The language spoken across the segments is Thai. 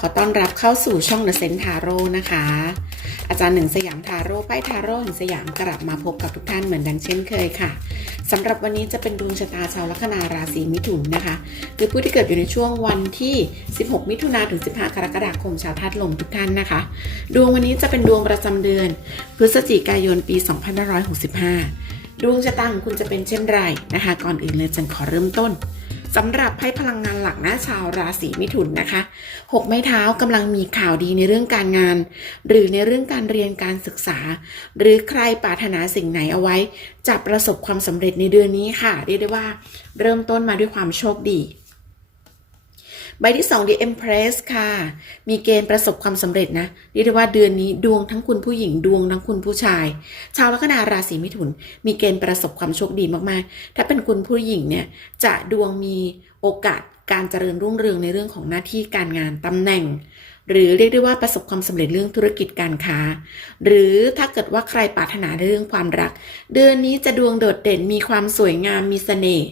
ขอต้อนรับเข้าสู่ช่อง The Sense Tarot นะคะ อาจารย์หนึ่งสยามทาโร่ป้ายทาโร่แห่งสยามกลับมาพบกับทุกท่านเหมือนดังเช่นเคยค่ะสำหรับวันนี้จะเป็นดวงชะตาชาวลัคนาราศีมิถุนนะคะคือผู้ที่เกิดอยู่ในช่วงวันที่ 16 มิถุนาถึง 15 กรกฎาคมชาวธาตุลมทุกท่านนะคะ ดวงวันนี้จะเป็นดวงประจำเดือน พฤศจิกายนปี 2565 ดวงชะตาของคุณจะเป็นเช่นไรนะคะ ก่อนอื่นเลยจันขอเริ่มต้น สำหรับให้พลังงานหลักนะชาวราศีมิถุนนะคะหกไม้เท้ากำลังมีข่าวดีในเรื่องการงาน หรือในเรื่องการเรียนการศึกษา หรือใครปรารถนาสิ่งไหนเอาไว้จะประสบความสำเร็จในเดือนนี้ค่ะเรียกได้ว่า เริ่มต้นมาด้วยความโชคดี บที่ 2 The Empress ค่ะ มีเกณฑ์ประสบความสำเร็จนะเรียกได้ว่าเดือนนี้ดวงทั้งคุณผู้หญิงดวงทั้งคุณผู้ชาย ชาวลัคนาราศีมิถุน มีเกณฑ์ประสบความโชคดีมากๆ ถ้าเป็นคุณผู้หญิงเนี่ยจะดวงมีโอกาสการเจริญรุ่งเรืองในเรื่องของหน้าที่การงานตำแหน่ง หรือเรียกได้ว่าประสบความสำเร็จเรื่องธุรกิจการค้า หรือถ้าเกิดว่าใครปรารถนาเรื่องความรัก เดือนนี้จะดวงโดดเด่นมีความสวยงามมีเสน่ห์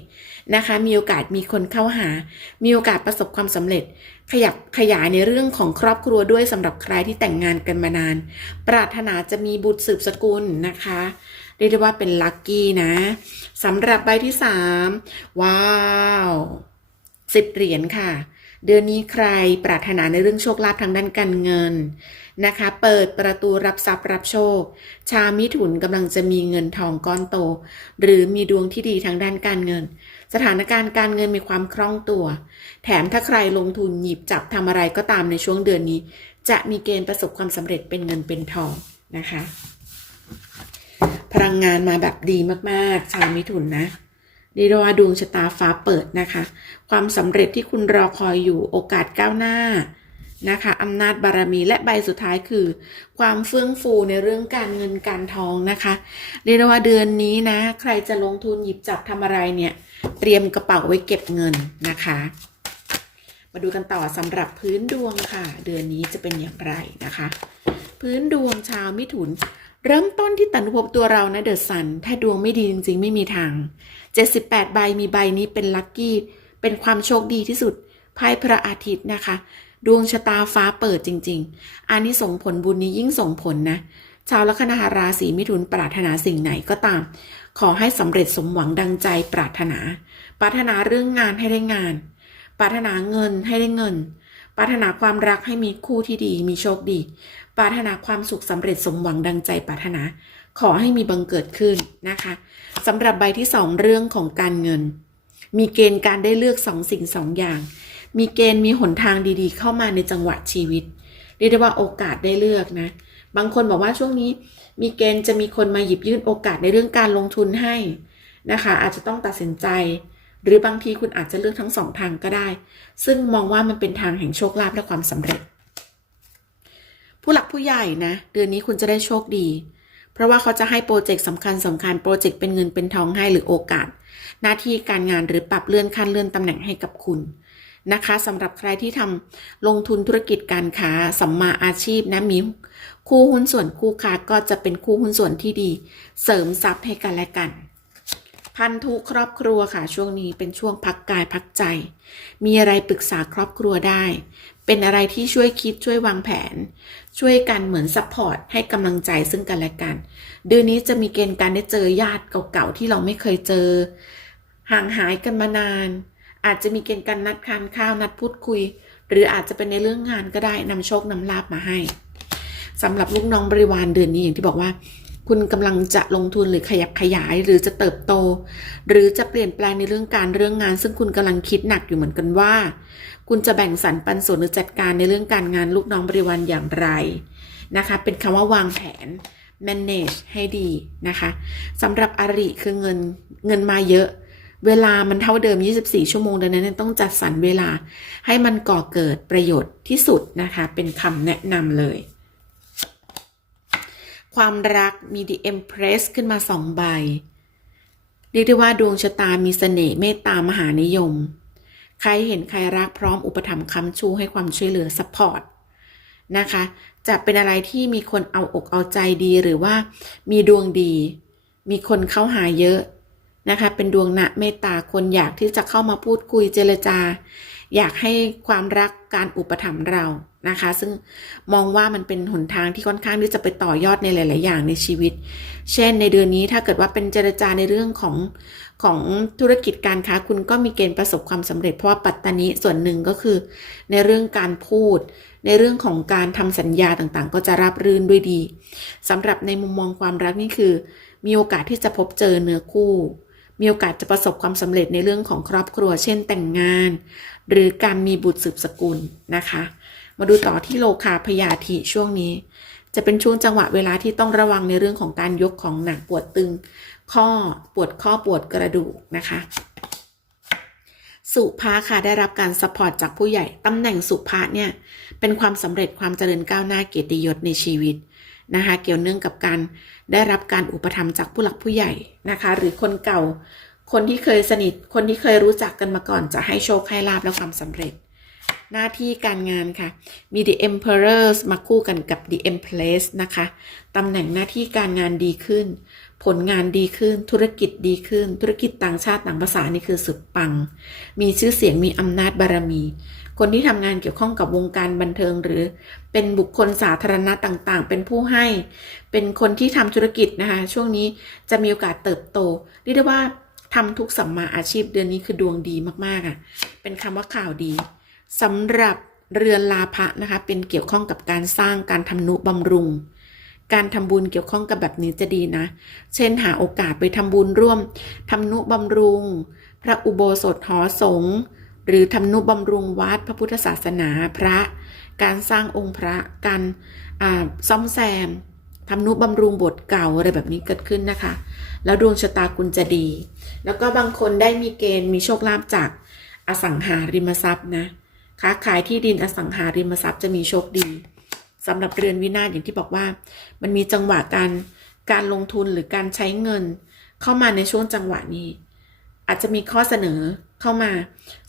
นะคะ มีโอกาสมีคนเข้าหา มีโอกาสประสบความสำเร็จ ขยับขยายในเรื่องของครอบครัวด้วยสำหรับใครที่แต่งงานกันมานาน ปรารถนาจะมีบุตรสืบสกุลนะคะเรียกได้ว่าเป็นลัคกี้นะสำหรับใบที่สามว้าวสิบเหรียญค่ะ เดือนนี้ใครปรารถนาในเรื่องโชคลาภทางด้านการเงินนะคะ เปิดประตูรับทรัพย์รับโชค ชาวมิถุนกำลังจะมีเงินทองก้อนโต หรือมีดวงที่ดีทางด้านการเงิน สถานการณ์การเงินมีความคล่องตัว แถมถ้าใครลงทุนหยิบจับทำอะไรก็ตามในช่วงเดือนนี้ จะมีเกณฑ์ประสบความสำเร็จเป็นเงินเป็นทองนะคะ พลังงานมาแบบดีมากๆ ชาวมิถุนนะเรียกได้ว่าดวงชะตาฟ้าเปิดนะคะ ความสำเร็จที่คุณรอคอยอยู่โอกาสก้าวหน้านะคะอำนาจบารมีและใบสุดท้ายคือ ความเฟื่องฟูในเรื่องการเงินการทองนะคะ เรียกได้ว่าเดือนนี้นะ ใครจะลงทุนหยิบจับทำอะไรเนี่ย เตรียมกระเป๋าไว้เก็บเงินนะคะ มาดูกันต่อสำหรับพื้นดวงค่ะ เดือนนี้จะเป็นอย่างไรนะคะ พื้นดวงชาวมิถุน เริ่มต้นที่ตันุภพตัวเรานะเดอะซัน ถ้าดวงไม่ดีจริงๆ ไม่มีทาง 78 ใบมีใบนี้เป็นลัคกี้เป็นความโชคดีที่สุดไพ่พระอาทิตย์นะคะ ดวงชะตาฟ้าเปิดจริง ๆ อันนี้ส่งผลบุญนี้ยิ่งส่งผลนะ ชาวลัคนาราศีมิถุนปรารถนาสิ่งไหนก็ตาม ขอให้สำเร็จสมหวังดังใจปรารถนา ปรารถนาเรื่องงานให้ได้งาน ปรารถนาเงินให้ได้เงิน ปรารถนาความรักให้มีคู่ที่ดี มีโชคดี ปรารถนาความสุขสำเร็จสมหวังดังใจปรารถนา ขอให้มีบังเกิดขึ้นนะคะสำหรับใบที่สองเรื่องของการเงิน มีเกณฑ์การได้เลือกสองสิ่งสองอย่าง มีเกณฑ์มีหนทางดีๆ เข้ามาในจังหวะชีวิตเรียกได้ว่าโอกาสได้เลือกนะ บางคนบอกว่าช่วงนี้มีเกณฑ์จะมีคนมาหยิบยื่นโอกาสในเรื่องการลงทุนให้นะคะ อาจจะต้องตัดสินใจ หรือบางทีคุณอาจจะเลือกทั้งสองทางก็ได้ ซึ่งมองว่ามันเป็นทางแห่งโชคลาภและความสำเร็จ ผู้หลักผู้ใหญ่นะ เดือนนี้คุณจะได้โชคดี เพราะว่าเขาจะให้โปรเจกต์สำคัญสำคัญโปรเจกต์เป็นเงินเป็นทองให้หรือโอกาส หน้าที่การงานหรือปรับเลื่อนขั้นเลื่อนตำแหน่งให้กับคุณ นะคะสำหรับใครที่ทำลงทุนธุรกิจการค้าสัมมาอาชีพนะมีคู่หุ้นส่วนคู่ค้าก็จะเป็นคู่หุ้นส่วนที่ดี เสริมทรัพย์ให้กันและกัน พันธุครอบครัวค่ะ ช่วงนี้เป็นช่วงพักกายพักใจ มีอะไรปรึกษาครอบครัวได้ เป็นอะไรที่ช่วยคิดช่วยวางแผน ช่วยกันเหมือนซัพพอร์ตให้กำลังใจซึ่งกันและกัน เดือนนี้จะมีเกณฑ์การได้เจอญาติเก่าๆที่เราไม่เคยเจอ ห่างหายกันมานาน อาจจะมีเกณฑ์การนัดทานข้าวนัดพูดคุย หรืออาจจะเป็นในเรื่องงานก็ได้นำโชคนำลาบมาให้สำหรับลูกน้องบริวารเดือนนี้อย่างที่บอกว่า คุณกำลังจะลงทุนหรือขยับขยาย หรือจะเติบโต หรือจะเปลี่ยนแปลงในเรื่องการเรื่องงาน ซึ่งคุณกำลังคิดหนักอยู่เหมือนกันว่า คุณจะแบ่งสรรปันส่วนหรือจัดการในเรื่องการงานลูกน้องบริวารอย่างไรนะคะเป็นคำว่าวางแผน manage ให้ดีนะคะสำหรับอริคือเงินเงินมาเยอะ เวลามันเท่าเดิม 24 ชั่วโมง ดังนั้นต้องจัดสรรเวลาให้มันก่อเกิดประโยชน์ที่สุดนะคะ เป็นคำแนะนำเลย ความรักมี The Empress ขึ้นมาสองใบ เรียกได้ว่าดวงชะตามีเสน่ห์เมตตามหานิยม ใครเห็นใครรักพร้อมอุปถัมภ์ค้ำชูให้ความช่วยเหลือสปอร์ตนะคะ จะเป็นอะไรที่มีคนเอาอกเอาใจดีหรือว่ามีดวงดี มีคนเข้าหาเยอะ นะคะ เป็นดวงณเมตตาคนอยากที่จะเข้ามาพูดคุยเจรจา อยากให้ความรักการอุปถัมภ์เรานะคะ ซึ่งมองว่ามันเป็นหนทางที่ค่อนข้างที่จะไปต่อยอดในหลาย ๆ อย่างในชีวิต เช่น ในเดือนนี้ถ้าเกิดว่าเป็นเจรจาในเรื่องของของธุรกิจการค้าคุณก็มีเกณฑ์ประสบความสำเร็จเพราะว่าปัตตานีส่วนหนึ่งก็คือ ในเรื่องการพูด ในเรื่องของการทำสัญญาต่างๆ ก็จะราบรื่นด้วยดีสำหรับในมุมมองความรักนี่คือ มีโอกาสที่จะพบเจอเนื้อคู่ มีโอกาสจะประสบความสำเร็จในเรื่องของครอบครัว เช่นแต่งงาน หรือการมีบุตรสืบสกุลนะคะ มาดูต่อที่โลคาพยาธิช่วงนี้ จะเป็นช่วงจังหวะเวลาที่ต้องระวังในเรื่องของการยกของหนักปวดตึง ข้อปวดข้อปวดกระดูกนะคะสุภาค่ะได้รับการสปอร์ตจากผู้ใหญ่ตำแหน่งสุภาเนี่ยเป็นความสำเร็จความเจริญก้าวหน้าเกียรติยศในชีวิต นะคะเกี่ยวเนื่องกับการได้รับการอุปถัมภ์จากผู้หลักผู้ใหญ่นะคะ หรือคนเก่า คนที่เคยสนิท คนที่เคยรู้จักกันมาก่อน จะให้โชคให้ลาบและความสำเร็จ หน้าที่การงานค่ะ มี The Emperors มาคู่กันกับ The Empress นะคะตำแหน่งหน้าที่การงานดีขึ้น ผลงานดีขึ้น ธุรกิจดีขึ้น ธุรกิจต่างชาติต่างภาษานี่คือสุดปัง มีชื่อเสียงมีอำนาจบารมี คนที่ทำงานเกี่ยวข้องกับวงการบันเทิงหรือ เป็นบุคคลสาธารณะต่างๆ เป็นผู้ให้ เป็นคนที่ทำธุรกิจนะคะ ช่วงนี้จะมีโอกาสเติบโตเรียกได้ว่าทำทุกสัมมาอาชีพเดือนนี้คือดวงดีมากๆอะ เป็นคำว่าข่าวดีสำหรับเรือนลาภะนะคะ เป็นเกี่ยวข้องกับการสร้างการทำนุบำรุง การทำบุญเกี่ยวข้องกับแบบนี้จะดีนะ เช่นหาโอกาสไปทำบุญร่วมทำนุบำรุง พระอุโบสถหอสงฆ์ หรือทำนุบำรุงวัดพระพุทธศาสนาพระ การสร้างองค์พระการซ่อมแซมทำนุบำรุงบทเก่าอะไรแบบนี้เกิดขึ้นนะคะ แล้วดวงชะตาคุณจะดี แล้วก็บางคนได้มีเกณฑ์มีโชคลาภจากอสังหาริมทรัพย์นะค้าขายที่ดินอสังหาริมทรัพย์จะมีโชคดีสำหรับเรือนวินาศอย่างที่บอกว่า มันมีจังหวะการการลงทุนหรือการใช้เงิน เข้ามาในช่วงจังหวะนี้ อาจจะมีข้อเสนอเข้ามา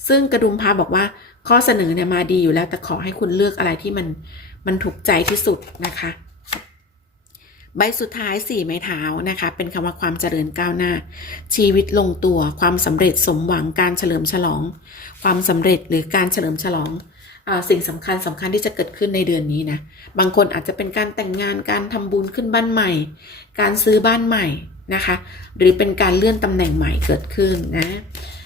ซึ่งกระดุมพาบอกว่าข้อเสนอเนี่ยมาดีอยู่แล้ว แต่ขอให้คุณเลือกอะไรที่มันมันถูกใจที่สุดนะคะ ใบสุดท้ายสี่ไม้เท้านะคะ เป็นคำว่าความเจริญก้าวหน้า ชีวิตลงตัว ความสำเร็จสมหวังการเฉลิมฉลอง ความสำเร็จหรือการเฉลิมฉลอง สิ่งสำคัญสำคัญที่จะเกิดขึ้นในเดือนนี้นะ บางคนอาจจะเป็นการแต่งงานการทำบุญขึ้นบ้านใหม่ การซื้อบ้านใหม่นะคะ หรือเป็นการเลื่อนตำแหน่งใหม่เกิดขึ้นนะ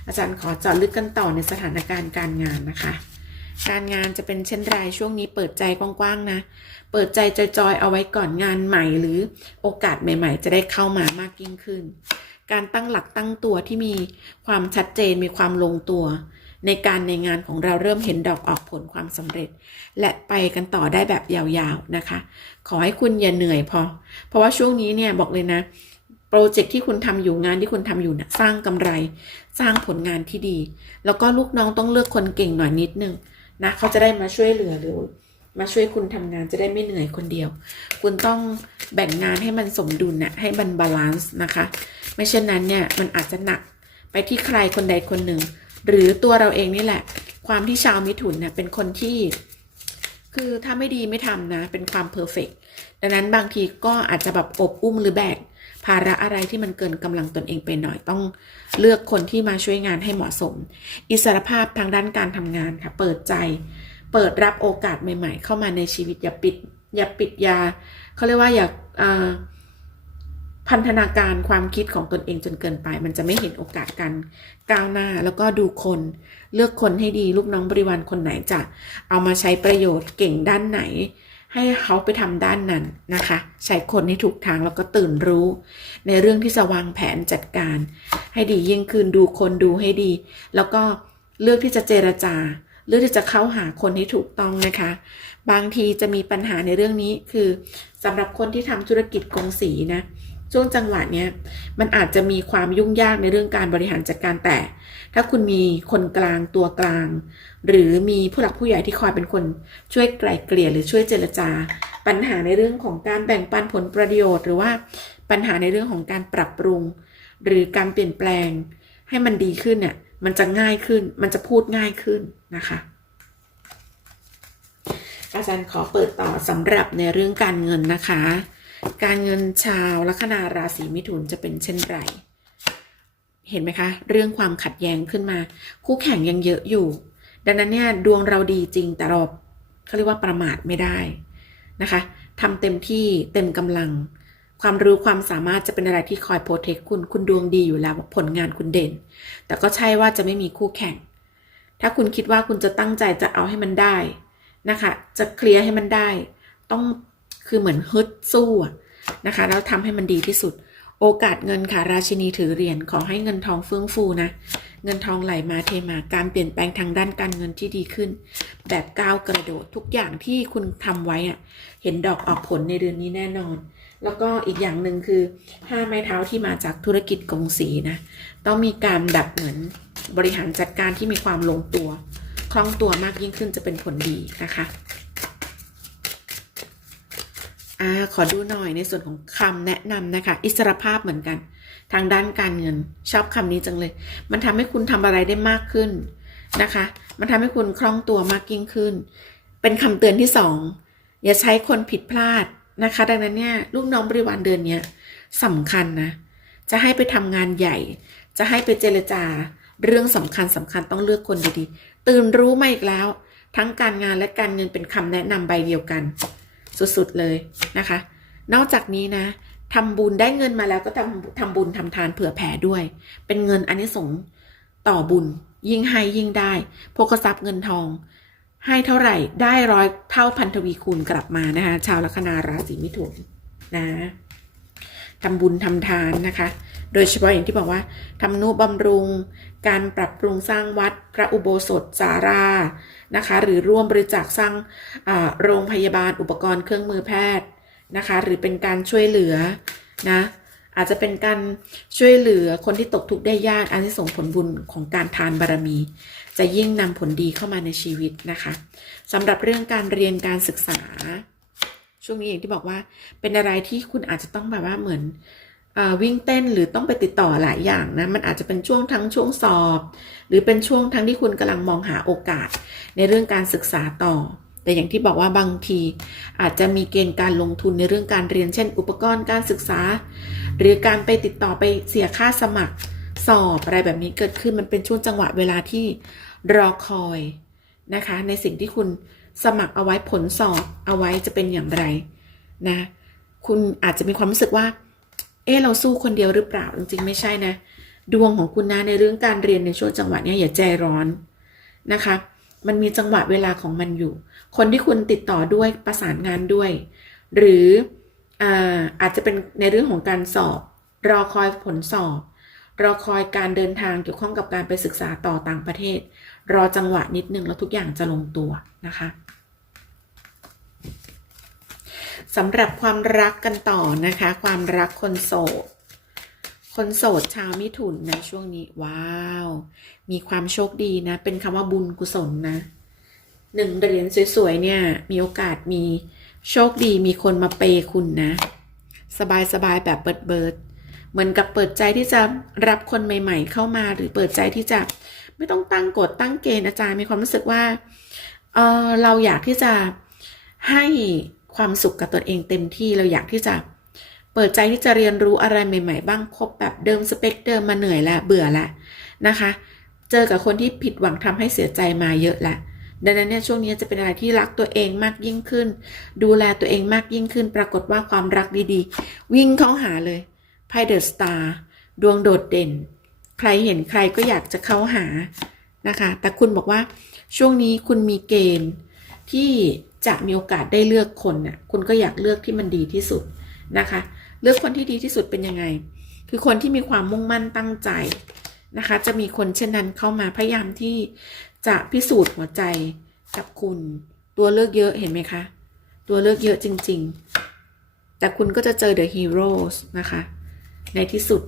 อาจารย์ขอเจาะลึกกันต่อในสถานการณ์การงานนะคะ การงานจะเป็นเช่นไรช่วงนี้เปิดใจกว้างๆนะ เปิดใจจอยๆเอาไว้ก่อนงานใหม่ หรือโอกาสใหม่ ๆ จะได้เข้ามามากยิ่งขึ้นการตั้งหลักตั้งตัวที่มีความชัดเจนมีความลงตัว ในการในงานของเราเริ่มเห็นดอกออกผลความสำเร็จ และไปกันต่อได้แบบยาวๆนะคะ ขอให้คุณอย่าเหนื่อยพอ เพราะว่าช่วงนี้เนี่ยบอกเลยนะโปรเจกต์ที่คุณทำอยู่งานที่คุณทำอยู่นะสร้างกำไร สร้างผลงานที่ดี แล้วก็ลูกน้องต้องเลือกคนเก่งหน่อยนิดนึงนะเขาจะได้มาช่วยเหลือหรือมาช่วยคุณทำงานจะได้ไม่เหนื่อยคนเดียว คุณต้องแบ่งงานให้มันสมดุลนะให้มันบาลานซ์นะคะ ไม่เช่นนั้นเนี่ยมันอาจจะหนักไปที่ใครคนใดคนหนึ่ง หรือตัวเราเองนี่แหละ ความที่ชาวมิถุนเนี่ยเป็นคนที่ คือถ้าไม่ดีไม่ทำนะ เป็นความเพอร์เฟกดังนั้นบางทีก็อาจจะแบบอบอุ้มหรือแบกภาระอะไรที่มันเกินกำลังตนเองไปหน่อยต้องเลือกคนที่มาช่วยงานให้เหมาะสม อิสรภาพทางด้านการทำงานค่ะ เปิดใจ เปิดรับโอกาสใหม่ ๆ เข้ามาในชีวิตอย่าปิด อย่าปิดยาเขาเรียกว่าอย่าอ่า พันธนาการความคิดของตนเองจนเกินไป มันจะไม่เห็นโอกาสการก้าวหน้าแล้วก็ดูคนเลือกคนให้ดีลูกน้องบริวารคนไหนจะเอามาใช้ประโยชน์เก่งด้านไหน ให้เขาไปทำด้านนั้นนะคะ ใช้คนให้ถูกทางแล้วก็ตื่นรู้ ในเรื่องที่จะวางแผนจัดการ ให้ดียิ่งขึ้นดูคนดูให้ดี แล้วก็เลือกที่จะเจรจาเลือกที่จะเข้าหาคนที่ถูกต้องนะคะ บางทีจะมีปัญหาในเรื่องนี้คือสำหรับคนที่ทำธุรกิจกงสีนะ ช่วงจังหวะเนี้ยมันอาจจะมีความยุ่งยากในเรื่องการบริหารจัดการแต่ ถ้าคุณมีคนกลางตัวกลาง หรือมีผู้หลักผู้ใหญ่ที่คอยเป็นคนช่วยไกล่เกลี่ยหรือช่วยเจรจา ปัญหาในเรื่องของการแบ่งปันผลประโยชน์ หรือว่าปัญหาในเรื่องของการปรับปรุง หรือการเปลี่ยนแปลง ให้มันดีขึ้นเนี่ยมันจะง่ายขึ้น มันจะพูดง่ายขึ้นนะคะ อาจารย์ขอเปิดต่อสำหรับในเรื่องการเงินนะคะ การเงินชาวลัคนาราศีมิถุนจะเป็นเช่นไร เห็นไหมคะ เรื่องความขัดแย้งขึ้นมา คู่แข่งยังเยอะอยู่ ดังนั้นเนี่ยดวงเราดีจริงแต่เราเขาเรียกว่าประมาทไม่ได้นะคะทำเต็มที่เต็มกำลัง ความรู้ความสามารถจะเป็นอะไรที่คอยโปรเทคคุณคุณดวงดีอยู่แล้วผลงานคุณเด่น แต่ก็ใช่ว่าจะไม่มีคู่แข่ง ถ้าคุณคิดว่าคุณจะตั้งใจจะเอาให้มันได้นะคะ จะเคลียร์ให้มันได้ ต้อง คือเหมือนฮึดสู้นะคะ แล้วทำให้มันดีที่สุด โอกาสเงินค่ะ ราชินีถือเหรียญขอให้เงินทองเฟื่องฟูนะ เงินทองไหลมาเทมา การเปลี่ยนแปลงทางด้านการเงินที่ดีขึ้น แบบก้าวกระโดดทุกอย่างที่คุณทำไว้อะเห็นดอกออกผลในเดือนนี้แน่นอนแล้วก็อีกอย่างหนึ่งคือห้าไม้เท้าที่มาจากธุรกิจกงสีนะ ต้องมีการแบบเหมือนบริหารจัดการที่มีความลงตัว คล่องตัวมากยิ่งขึ้นจะเป็นผลดีนะคะ อ่าขอดูหน่อยในส่วนของคำแนะนำนะคะ อิสรภาพเหมือนกัน ทางด้านการเงิน ชอบคำนี้จังเลย มันทำให้คุณทำอะไรได้มากขึ้นนะคะ มันทำให้คุณคล่องตัวมากยิ่งขึ้น เป็นคำเตือนที่สองอย่าใช้คนผิดพลาดนะคะ ดังนั้นเนี่ยลูกน้องบริวารเดือนเนี้ยสำคัญนะ จะให้ไปทำงานใหญ่ จะให้ไปเจรจา เรื่องสำคัญสำคัญต้องเลือกคนดีๆ ตื่นรู้มาอีกแล้ว ทั้งการงานและการเงินเป็นคำแนะนำใบเดียวกัน สุดๆเลยนะคะ นอกจากนี้นะทำบุญได้เงินมาแล้วก็ทำทำบุญทำทานเผื่อแผ่ด้วย เป็นเงินอันนี้สงต่อบุญ ยิ่งให้ยิ่งได้โภคทรัพย์เงินทอง ให้เท่าไหร่ได้ร้อยเท่าพันทวีคูณกลับมานะคะ ชาวลัคนาราศีมิถุนนะ ทำบุญทำทานนะคะ โดยเฉพาะอย่างที่บอกว่าทำนุบำรุง การปรับปรุงสร้างวัด พระอุโบสถสารานะคะ หรือร่วมบริจาคสร้างโรงพยาบาลอุปกรณ์เครื่องมือแพทย์นะคะ หรือเป็นการช่วยเหลือนะอาจจะเป็นการช่วยเหลือคนที่ตกทุกข์ได้ยากอันที่ส่งผลบุญของการทานบารมี จะยิ่งนำผลดีเข้ามาในชีวิตนะคะสำหรับเรื่องการเรียนการศึกษา ช่วงนี้อย่างที่บอกว่าเป็นอะไรที่คุณอาจจะต้องแบบว่าเหมือนอวิ่งเต้นหรือต้องไปติดต่อหลายอย่างนะ มันอาจจะเป็นช่วงทั้งช่วงสอบ หรือเป็นช่วงทั้งที่คุณกำลังมองหาโอกาส ในเรื่องการศึกษาต่อ แต่อย่างที่บอกว่าบางที อาจจะมีเกณฑ์การลงทุนในเรื่องการเรียนเช่น อุปกรณ์การศึกษา หรือการไปติดต่อไปเสียค่าสมัครสอบอะไรแบบนี้เกิดขึ้นมันเป็นช่วงจังหวะเวลาที่รอคอยนะคะ ในสิ่งที่คุณ สมัครเอาไว้ผลสอบเอาไว้จะเป็นอย่างไรนะ คุณอาจจะมีความรู้สึกว่า เออเราสู้คนเดียวหรือเปล่าจริงๆ ไม่ใช่นะ ดวงของคุณนะในเรื่องการเรียนในช่วงจังหวะนี้อย่าใจร้อนนะคะ มันมีจังหวะเวลาของมันอยู่ คนที่คุณติดต่อด้วยประสานงานด้วย หรืออาอาจจะเป็นในเรื่องของการสอบ รอคอยผลสอบ รอคอยการเดินทางเกี่ยวข้องกับการไปศึกษาต่อต่างประเทศ รอจังหวะนิดนึงแล้วทุกอย่างจะลงตัวนะคะ สำหรับความรักกันต่อนะคะ ความรักคนโสด คนโสดชาวมิถุนในช่วงนี้ว้าว มีความโชคดีนะ เป็นคำว่าบุญกุศลนะหนึ่งเหรียญสวยๆเนี่ย มีโอกาสมีโชคดีมีคนมาเปย์คุณนะ สบายๆแบบเบิดเบิดเหมือนกับเปิดใจที่จะรับคนใหม่ ๆ เข้ามาหรือเปิดใจที่จะไม่ต้องตั้งกฎตั้งเกณฑ์อาจารย์มีความรู้สึกว่าเออเราอยากที่จะให้ ความสุขกับตัวเองเต็มที่เราอยากที่จะเปิดใจที่จะเรียนรู้อะไรใหม่ ๆ บ้างคบแบบเดิมสเปคเดิมมาเหนื่อยล้วเบื่อล้วนะคะ เจอกับคนที่ผิดหวังทำให้เสียใจมาเยอะล้วดังนั้นเนี่ยช่วงนี้จะเป็นอะไรที่รักตัวเองมากยิ่งขึ้น ดูแลตัวเองมากยิ่งขึ้น ปรากฏว่าความรักดีๆ วิ่งเข้าหาเลยไพ่เดอะสตาร์ดวงโดดเด่น ใครเห็นใครก็อยากจะเข้าหานะคะ แต่คุณบอกว่าช่วงนี้คุณมีเกณฑ์ที่ จะมีโอกาสได้เลือกคนน่ะคุณก็อยากเลือกที่มันดีที่สุดนะคะ เลือกคนที่ดีที่สุดเป็นยังไง คือคนที่มีความมุ่งมั่นตั้งใจนะคะ จะมีคนเช่นนั้นเข้ามาพยายามที่จะพิสูจน์หัวใจกับคุณ ตัวเลือกเยอะเห็นไหมคะ ตัวเลือกเยอะจริง ๆ แต่คุณก็จะเจอ The Heroes นะคะ ในที่สุด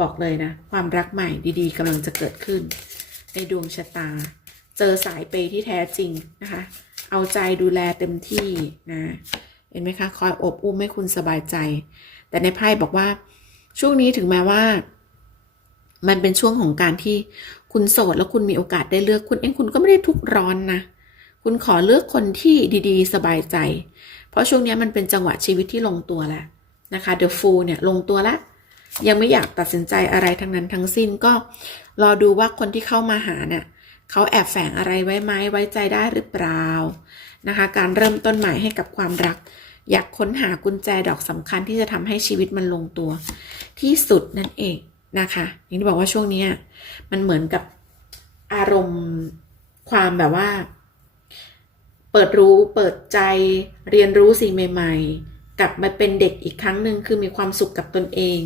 บอกเลยนะ ความรักใหม่ดีๆกำลังจะเกิดขึ้น ในดวงชะตา เจอสายเปย์ที่แท้จริงนะคะ เอาใจดูแลเต็มที่นะ เห็นไหมคะ คอยอบอุ้มให้คุณสบายใจ แต่ในไพ่บอกว่า ช่วงนี้ถึงแม้ว่า มันเป็นช่วงของการที่คุณโสดแล้วคุณมีโอกาสได้เลือกคุณเองคุณก็ไม่ได้ทุกร้อนนะ คุณขอเลือกคนที่ดีๆ สบายใจ เพราะช่วงนี้มันเป็นจังหวะชีวิตที่ลงตัวแล้วนะคะ The Fool เนี่ยลงตัวแล้วยังไม่อยากตัดสินใจอะไรทั้งนั้นทั้งสิ้นก็รอดูว่าคนที่เข้ามาหาเนี่ย เขาแอบแฝงอะไรไว้ไหมไว้ใจได้หรือเปล่านะคะ การเริ่มต้นใหม่ให้กับความรัก อยากค้นหากุญแจดอกสำคัญที่จะทำให้ชีวิตมันลงตัว ที่สุดนั่นเองนะคะอย่างที่บอกว่าช่วงนี้มันเหมือนกับอารมณ์ความแบบว่า เปิดรู้เปิดใจเรียนรู้สิ่งใหม่ ๆ กลับมาเป็นเด็กอีกครั้งหนึ่งคือมีความสุขกับตนเอง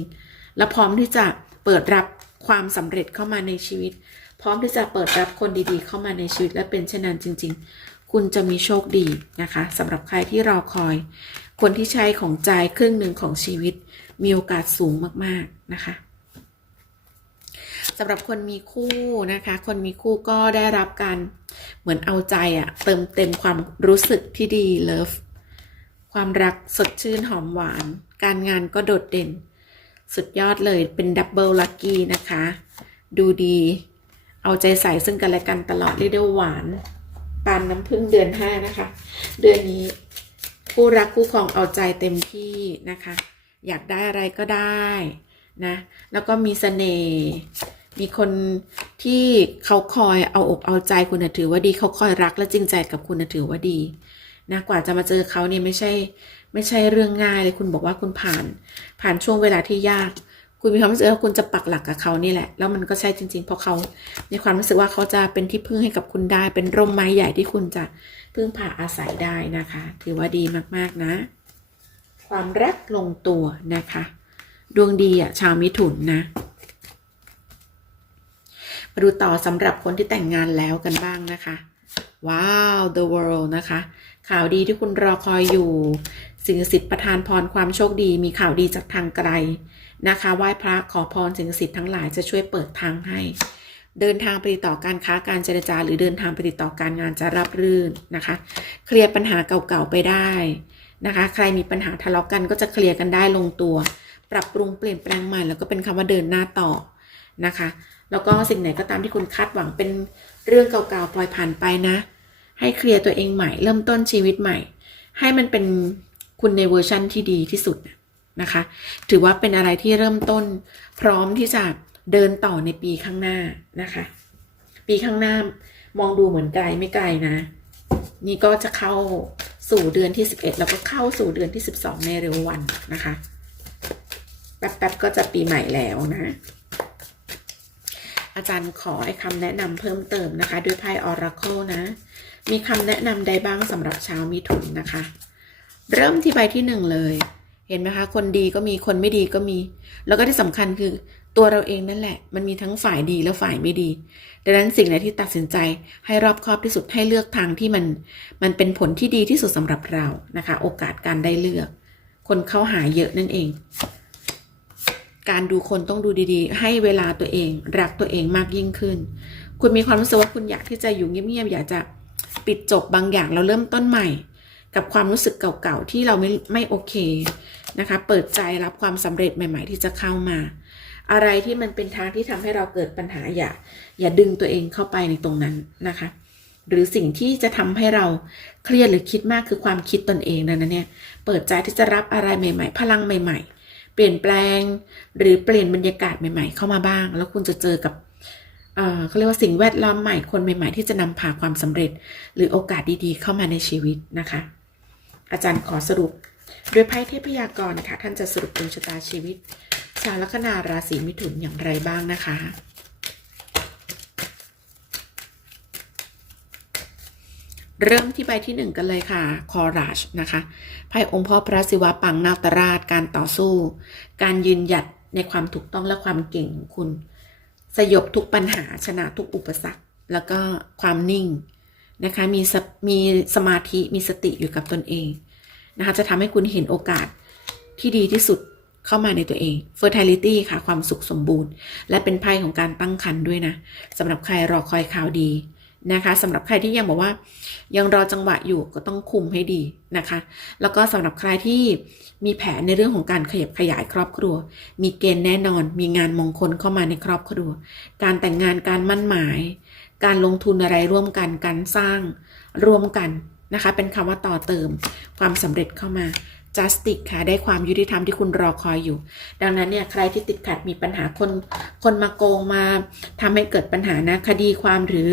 และพร้อมที่จะเปิดรับความสำเร็จเข้ามาในชีวิต พร้อมที่จะเปิดรับคนดีๆ เข้ามาในชีวิตและเป็นเช่นนั้นจริง ๆ คุณจะมีโชคดีนะคะสำหรับใครที่รอคอย คนที่ใช้ของใจครึ่งหนึ่งของชีวิต มีโอกาสสูงมากๆนะคะสำหรับคนมีคู่นะคะ คนมีคู่ก็ได้รับการเหมือนเอาใจอะเติมเต็มความรู้สึกที่ดีเลิฟความรักสดชื่นหอมหวาน การงานก็โดดเด่น สุดยอดเลยเป็นดับเบิลลัคกี้นะคะ ดูดี เอาใจใส่ซึ่งกันและกันตลอดเรียกได้ว่าหวานปานน้ำพึ่งเดือนห้านะคะ เดือนนี้คู่รักคู่ครองเอาใจเต็มที่นะคะ อยากได้อะไรก็ได้นะ แล้วก็มีเสน่ห์มีคนที่เขาคอยเอาอกเอาใจคุณถือว่าดีเขาคอยรักและจริงใจกับคุณถือว่าดีนะกว่าจะมาเจอเขาเนี่ยไม่ใช่ ไม่ใช่เรื่องง่ายเลยคุณบอกว่าคุณผ่าน ผ่านช่วงเวลาที่ยาก คุณมีความรู้สึกว่าคุณจะปักหลักกับเขานี่แหละ แล้วมันก็ใช่จริง ๆ เพราะเขามีความรู้สึกว่าเขาจะเป็นที่พึ่งให้กับคุณได้ เป็นร่มไม้ใหญ่ที่คุณจะพึ่งพาอาศัยได้นะคะ ถือว่าดีมากๆนะ ความรักลงตัวนะคะ ดวงดีอะชาวมิถุนนะ มาดูต่อสำหรับคนที่แต่งงานแล้วกันบ้างนะคะ ว้าว the world นะคะ ข่าวดีที่คุณรอคอยอยู่ สิ่งศักดิ์สิทธิ์ประทานพรความโชคดี มีข่าวดีจากทางไกล นะคะไหว้พระขอพรสิ่งสิทธิ์ทั้งหลายจะช่วยเปิดทางให้ เดินทางไปติดต่อการค้าการเจรจา หรือเดินทางไปติดต่อการงานจะรับรื่นนะคะ เคลียร์ปัญหาเก่าๆไปได้นะคะ ใครมีปัญหาทะเลาะกันก็จะเคลียร์กันได้ลงตัว ปรับปรุงเปลี่ยนแปลงใหม่แล้วก็เป็นคำว่าเดินหน้าต่อนะคะ แล้วก็สิ่งไหนก็ตามที่คุณคาดหวังเป็นเรื่องเก่าๆปล่อยผ่านไปนะ ให้เคลียร์ตัวเองใหม่ เริ่มต้นชีวิตใหม่ ให้มันเป็นคุณในเวอร์ชั่นที่ดีที่สุดนะ คะ ถือว่าเป็นอะไรที่เริ่มต้นพร้อมที่จะเดินต่อในปีข้างหน้านะคะ ปีข้างหน้ามองดูเหมือนไกลไม่ไกลนะ นี่ก็จะเข้าสู่เดือนที่ 11 แล้วก็เข้าสู่เดือนที่ 12 ในเร็ววันนะคะแป๊บๆก็จะปีใหม่แล้วนะ อาจารย์ขอให้คำแนะนำเพิ่มเติมนะคะ ด้วยไพ่ออราเคิลนะ มีคำแนะนำใดบ้างสำหรับชาวมิถุนนะคะ เริ่มที่ใบที่หนึ่งเลย เห็นไหมคะ คนดีก็มีคนไม่ดีก็มี แล้วก็ที่สำคัญคือตัวเราเองนั่นแหละ มันมีทั้งฝ่ายดีและฝ่ายไม่ดี ดังนั้นสิ่งไหนที่ตัดสินใจให้รอบคอบที่สุดให้เลือกทางที่มัน มันเป็นผลที่ดีที่สุดสำหรับเรานะคะ โอกาสการได้เลือก คนเข้าหาเยอะนั่นเอง การดูคนต้องดูดีๆ ให้เวลาตัวเอง รักตัวเองมากยิ่งขึ้น คุณมีความรู้สึกว่าคุณอยากที่จะอยู่เงียบๆอยากจะปิดจบบางอย่างเราเริ่มต้นใหม่ กับความรู้สึกเก่าๆที่เราไม่ไม่โอเค นะคะ เปิดใจรับความสำเร็จใหม่ ๆ ที่จะเข้ามา อะไรที่มันเป็นทางที่ทำให้เราเกิดปัญหาอย่าอย่าดึงตัวเองเข้าไปในตรงนั้นนะคะ หรือสิ่งที่จะทำให้เราเครียดหรือคิดมากคือความคิดตนเองนั้นเนี่ยเปิดใจที่จะรับอะไรใหม่ ๆ พลังใหม่ ๆ เปลี่ยนแปลง หรือเปลี่ยนบรรยากาศใหม่ ๆ เข้ามาบ้าง แล้วคุณจะเจอกับเอ่อเขาเรียกว่าสิ่งแวดล้อมใหม่คนใหม่ๆ ที่จะนำพาความสำเร็จ หรือโอกาสดีๆ เข้ามาในชีวิตนะคะ อาจารย์ขอสรุป โดยไพ่เทพยากรณ์นะคะ ท่านจะสรุปดวงชะตาชีวิต ชาวลัคนาราศีมิถุนอย่างไรบ้างนะคะ เริ่มที่ใบที่หนึ่งกันเลยค่ะคอราชนะคะไพ่องค์พ่อพระศิวะปังนาตราชการต่อสู้ การยืนหยัดในความถูกต้องและความเก่งของคุณ สยบทุกปัญหาชนะทุกอุปสรรค แล้วก็ความนิ่งนะคะมีมีสมาธิมีสติอยู่กับตนเอง นะคะจะทำให้คุณเห็นโอกาสที่ดีที่สุดเข้ามาในตัวเอง fertility ค่ะ ความสุขสมบูรณ์ และเป็นไพ่ของการตั้งครรภ์ด้วยนะสำหรับใครรอคอยข่าวดีนะคะสำหรับใครที่ยังบอกว่า ยังรอจังหวะอยู่ก็ต้องคุมให้ดีนะคะ แล้วก็สำหรับใครที่มีแผนในเรื่องของการขยับขยายครอบครัว มีเกณฑ์แน่นอน มีงานมงคลเข้ามาในครอบครัว การแต่งงานการมั่นหมาย การลงทุนอะไรร่วมกันการสร้างร่วมกัน นะคะ เป็นคำว่าต่อเติม ความสำเร็จเข้ามา justice ค่ะ ได้ความยุติธรรมที่คุณรอคอยอยู่ ดังนั้นเนี่ย ใครที่ติดขัดมีปัญหาคน คนมาโกงมาทำให้เกิดปัญหานะ คดีความหรือ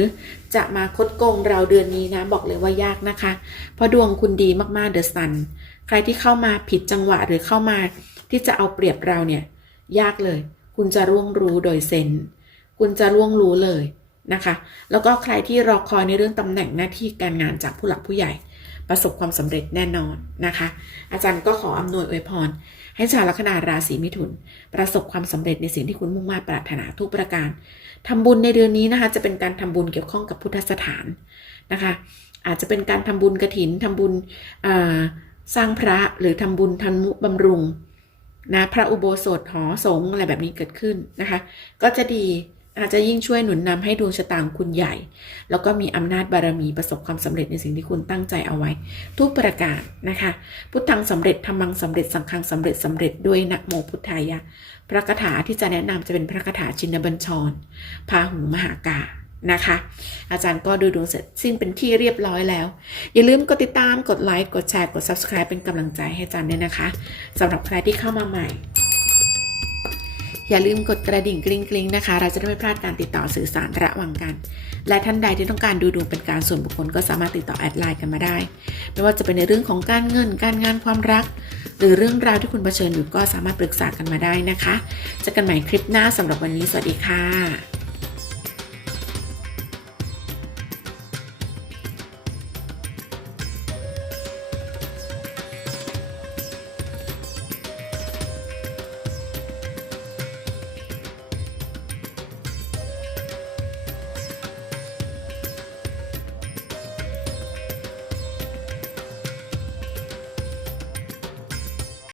จะมาคดโกงเราเดือนนี้นะ บอกเลยว่ายากนะคะ เพราะดวงคุณดีมากๆเดอะซันใครที่เข้ามาผิดจังหวะหรือเข้ามาที่จะเอาเปรียบเราเนี่ย ยากเลย คุณจะร่วงรู้โดยเซน คุณจะร่วงรู้เลย นะคะ แล้วก็ใครที่รอคอยในเรื่องตำแหน่งหน้าที่การงานจากผู้หลักผู้ใหญ่ ประสบความสำเร็จแน่นอนนะคะ อาจารย์ก็ขออำนวยอวยพร ให้ชาวลัคนาราศีมิถุน ประสบความสำเร็จในสิ่งที่คุณมุ่งมา่ปรารถนาทุกประการทำบุญในเดือนนี้นะคะ จะเป็นการทำบุญเกี่ยวข้องกับพุทธสถานนะคะ อาจจะเป็นการทำบุญกระถินทำบุญสร้างพระหรือทำบุญทันมุบำรุงนะพระอุโบสถหอสงอะไรแบบนี้เกิดขึ้นนะคะ ก็จะดี อาจจะยิ่งช่วยหนุนนำให้ดวงชะตาของคุณใหญ่ แล้วก็มีอำนาจบารมีประสบความสำเร็จในสิ่งที่คุณตั้งใจเอาไว้ ทุกประการนะคะ พุทธังสำเร็จธรรมังสำเร็จสังฆังสำเร็จสำเร็จด้วยนะโมพุทธายะ พระคาถาที่จะแนะนำจะเป็นพระคาถาชินบัญชรพาหูมหากานะคะ อาจารย์ก็ดูดวงเสร็จสิ้นเป็นที่เรียบร้อยแล้ว อย่าลืมกดติดตามกดไลค์กดแชร์กด subscribe เป็นกำลังใจให้อาจารย์ด้วยนะคะสำหรับใครที่เข้ามาใหม่ อย่าลืมกดกระดิ่งกริ๊งกริ๊งนะคะ เราจะได้ไม่พลาดการติดต่อสื่อสารระหว่างกัน และท่านใดที่ต้องการดูดวงเป็นการส่วนบุคคลก็สามารถติดต่อแอดไลน์กันมาได้ ไม่ว่าจะเป็นในเรื่องของการเงิน การงานความรัก หรือเรื่องราวที่คุณเผชิญอยู่ก็สามารถปรึกษากันมาได้นะคะเจอกันใหม่คลิปหน้าสำหรับวันนี้สวัสดีค่ะ